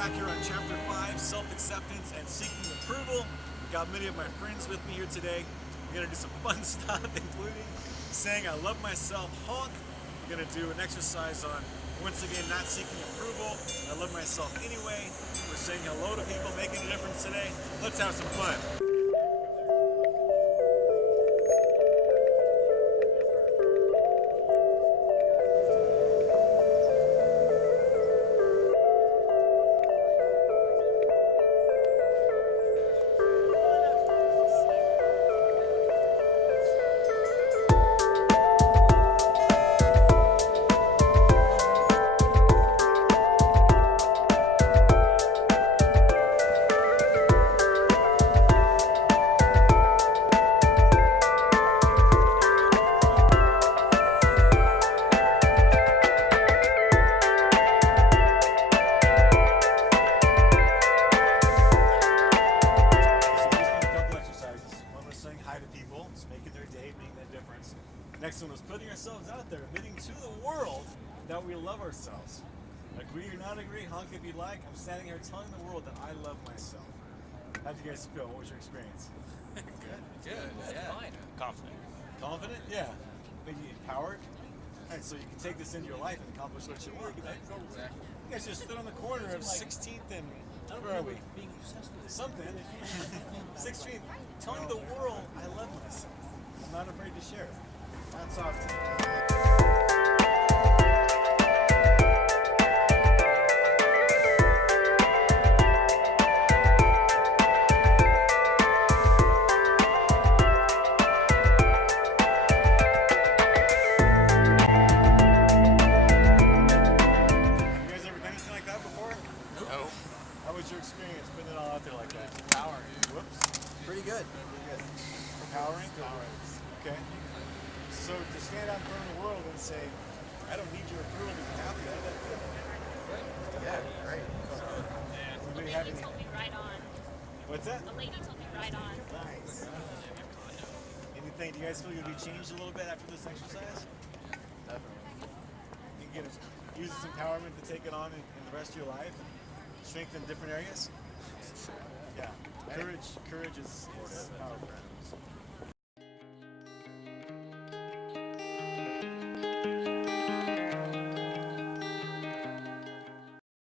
back here on Chapter 5, Self-Acceptance and Seeking Approval. Got many of my friends with me here today. We're going to do some fun stuff, including saying I love myself, honk. We're going to do an exercise on, once again, not seeking approval. I love myself anyway. We're saying hello to people, making a difference today. Let's have some fun. Next one was putting ourselves out there, admitting to the world that we love ourselves. Agree or not agree, honk if you like. I'm standing here telling the world that I love myself. How'd you guys feel? What was your experience? Good, yeah. Fine. Confident. Confident? Yeah. Maybe empowered? Alright, so you can take this into your life and accomplish what you want, right? Exactly. You guys just stood on the corner of 16th and, where are we? Something. 16th. Telling the world I love myself. I'm not afraid to share it. Hats off to you. How was your experience putting it all out there like that? Empowering. Whoops. Pretty good. Empowering? Okay. So to stand out in front of the world and say, I don't need your approval to be happy, how did that feel? Yeah, great. The lady told me right on. What's that? The lady told me right on. Nice. Anything, do you guys feel you'll be changed a little bit after this exercise? Definitely. You can use this empowerment to take it on in the rest of your life? Strengthen different areas? Sure. Yeah. Courage is powerful.